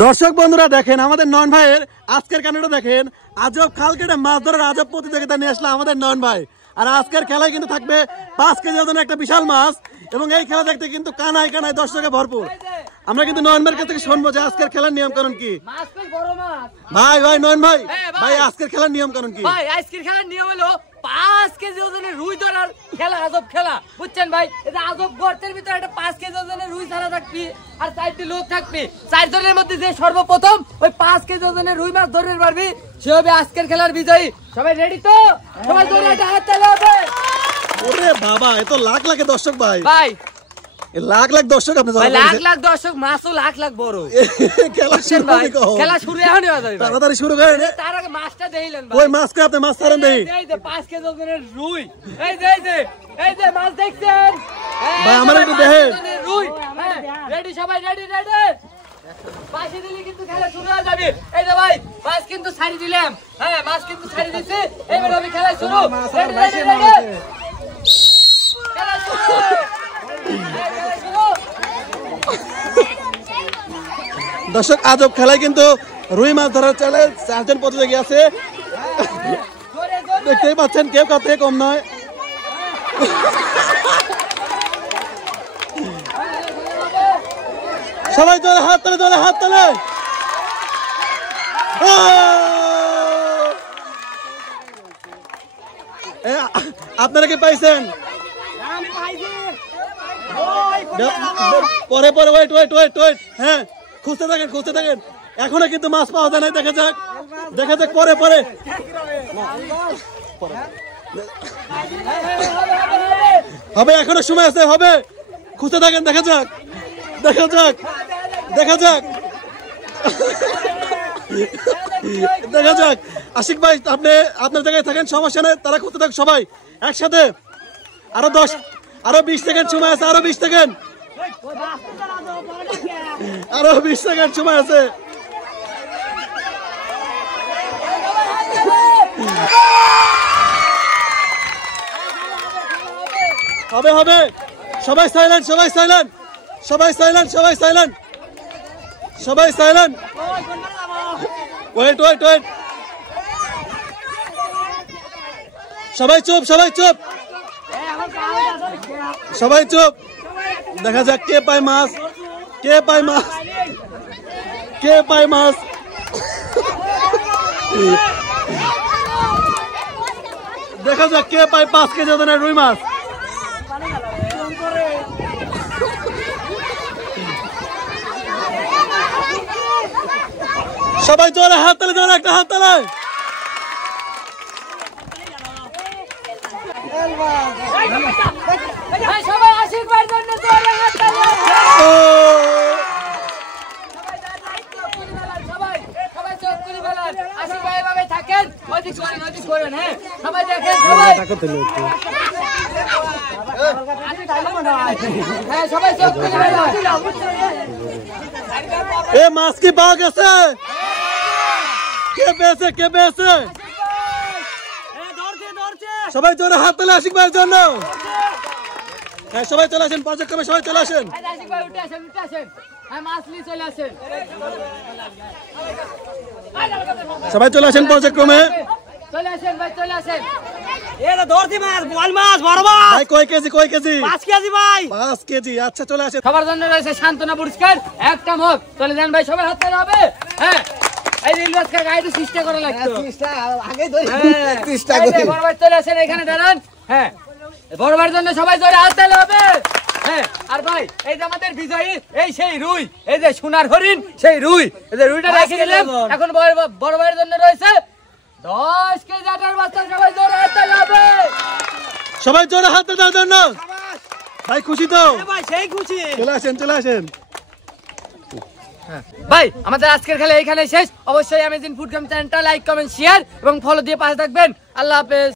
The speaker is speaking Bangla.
দর্শক বন্ধুরা দেখেন আমাদের নয়ন ভাইয়ের আজকের কান্ডটা দেখেন। আজব খাল কেটে মাছ ধরার আজব প্রতিযোগিতা নিয়ে আসলো আমাদের নয়ন ভাই। আর আজকের খেলায় কিন্তু থাকবে 5 কেজি ওজনের একটা বিশাল মাছ এবং এই খেলা দেখতে কিন্তু কানায় কানায় দর্শকে ভরপুর। আমরা কিন্তু নয়ন ভাইয়ের কাছ থেকে শুনবো যে আজকের খেলার নিয়ম কানুন কি। ভাই ভাই নয়ন ভাই ভাই আজকের খেলার নিয়ম কানুন কি? ভাই আজকের খেলার নিয়ম হলো 5 কেজি ওজনের রুই ধরার খেলা, আজব খেলা বুঝছেন ভাই। এটা আজব গর্তের ভিতরে একটা 5 কেজি ওজনের রুই ধরা থাকবে আর 4টি লোক থাকবে। 4 জনের মধ্যে যে সর্বপ্রথম ওই 5 কেজি ওজনের রুই মাছ ধরতে পারবে সে হবে আজকের খেলার বিজয়ী। সবাই রেডি তো? সবাই ধরে একটা হাত তালি হবে। ওরে বাবা এ তো লাখ লাখ দর্শক ভাই। ভাই লাখ লাখ দর্শক আপনি ভাই লাখ লাখ দর্শক মাছও লাখ লাখ বড়। খেলা শুরু এখনই হয়ে যাবে। তাড়াতাড়ি শুরু করেন। তার আগে মাছটা দেখিলেন ভাই। ওই মাছকে আপনি মাছ ছাড়েন দেই। এই যে 5 কেজি ওজনের রুই, এই যে মাছ দেখছেন ভাই আমার একটু দেখেন রুই। রেডি সবাই রেডি রেডি। পাশে দিলে কিন্তু খেলা শুরু হয়ে যাবে। এই যে ভাই মাছ কিন্তু ছাড়ি দিলাম। হ্যাঁ মাছ কিন্তু ছাড়ি দিছি। এবার হবে খেলা শুরু। Ready ready ready. খেলা শুরু। দর্শক আজব খেলায় কিন্তু রুই মাছ ধরার চ্যালেঞ্জ 4 জন প্রতিযোগী আছে। দেখতেই পাচ্ছেন কেউ কাছ থেকে কম নয়। সবাই ধরে হাত তালে ধরে হাত তালে। আপনারা কি পাইছেন? পরে পরে ওয়েট ওয়েট ওয়েট ওয়েট। হ্যাঁ খুঁজতে থাকেন এখনো কিন্তু মাছ পাওয়া যায় নাই। দেখা যাক পরে পরে হবে, এখনো সময় আছে, হবে। খুঁজতে থাকেন দেখা যাক। আশিক ভাই আপনি আপনার জায়গায় থাকেন, সমস্যা নেই। তারা খুঁজতে থাক সবাই একসাথে। আরো 20 সেকেন্ড সময় আছে। আরো 20 সেকেন্ড সময় আছে। হবে সবাই সাইলেন্ট ওয়েট সবাই চুপ। দেখা যাক কে পায় মাছ। দেখা যাক কে পায় 5 কেজি ওজনের রুই মাছ। সবাই জোরে হাত তালে, জোরে একটা হাত তালে। সবাই আশিক ভাইয়ের জন্য জোরে হাত তালি। সবাই চোখ খুলে ফেলান। আশিক ভাই এভাবে থাকেন, ওইদিক করেন। হ্যাঁ সবাই দেখেন, হ্যাঁ সবাই চোখ খুলে ফেলান। এ মাছ কি পাওয়া গেছে? কে পেয়েছে? সবাই জোরে হাত তালে আশিক ভাইয়ের জন্য। হ্যাঁ সবাই চলে আসেন, পর্যায়ক্রমে সবাই চলে আসেন। আশিক ভাই উঠে আসেন। হ্যাঁ মাছ নিয়ে চলে আসেন। সবাই চলে আসেন পর্যায়ক্রমে। চলে আসেন ভাই, চলে আসেন। এটা ধরতি মাছ, বোয়াল মাছ, বড় মাছ। ভাই কয় কেজি? 5 কেজি ভাই। 5 কেজি। আচ্ছা চলে আসেন। সবার জন্য রয়েছে সান্ত্বনা পুরস্কার একটা মগ। চলে যান ভাই, সবাই হাত তালি হবে। হ্যাঁ এই রিল মাছ খায় গাইতে চেষ্টা করা লাগতো। 30টা আগে ধরে 30টা করে। বড় ভাই চলে আসেন, এখানে দাঁড়ান। হ্যাঁ বড় ভাইয়ের জন্য সবাই জোরে হাত তালি হবে। হ্যাঁ আর ভাই এই যে আমাদের বিজয়ী, এই সেই রুই, এই যে সোনার হরিণ, সেই রুই। এই যে রুইটা রেখে দিলাম। এখন বড় ভাইয়ের জন্য রয়েছে 10 কেজি আটার বাচ্চা। সবাই জোরে হাত তালি হবে। সবাই জোরে হাত দেওয়ার জন্য। ভাই খুশি তো? ভাই সেই খুশি। চলে আসেন। ভাই আমাদের আজকের খেলা এখানে শেষ। অবশ্যই অ্যামেজিং ফুড গেম চ্যানেলটা লাইক, কমেন্ট, শেয়ার এবং ফলো দিয়ে পাশে থাকবেন। আল্লাহ হাফেজ।